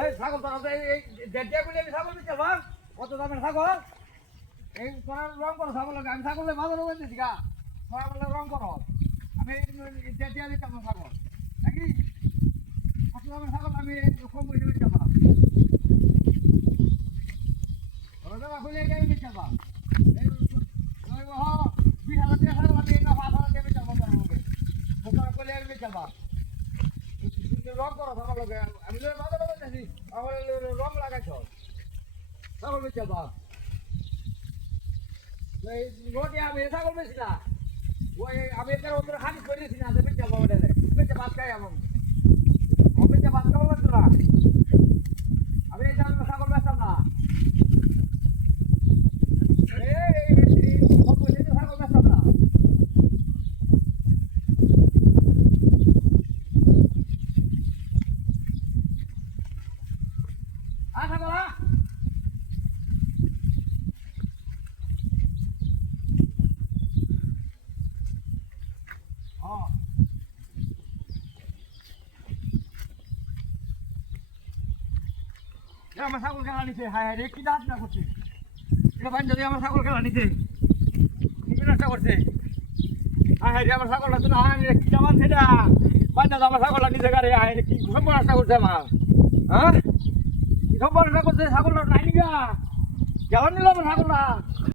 এই ছাগল তোরা এই দেড় গুলি আমি ছাগল দিচ্ছি ভাগ কত দামের ছাগল এই তোরা রং করো ছাগল আমি ছাগলের বাজারে বলতে দিকা তোরা বলে রং করো আমি দেড় দিতাম ছাগল নাকি কত দামের ছাগল আমি কম পয়সা দিতে পারলাম ওরা খুলে গেলে দিতে পারলাম এই 20,000 টাকা ছাগল আমি না 5,000 টাকা দিতে পারবো তোরা খুলে গেলে দিতে পারলাম রং করো ছাগল আমি বাজারে বলতেছি আমার রং লাগাইছ ছাগল বেচে বাপ রোটি আমি ছাগল বেশি না ওই আমি এটার ওপরে খালি করে দিয়েছি না বেচে বাবা বেচে ভাত খাই আমার বেচে ভাত খাবো না তোরা আমি এই ছাগল বেচতাম না ছাগল বেচতাম না ছাগল আমার ছাগল খেলা নিতে হায় হায় রে কি দাঁত না করছে এটা বান্ধব আমার ছাগল খেলা নিতে কি নষ্ট করছে হায় হায় রে আমার ছাগলটা তো না হায় রে কি জামান সেটা বান্ধব আমার ছাগলটা নিতে গারে হায় রে কি সব নষ্ট করছে আমার হ্যাঁ কি সব নষ্ট করছে ছাগলটা নাই নিগা কেমন নিল আমার ছাগলটা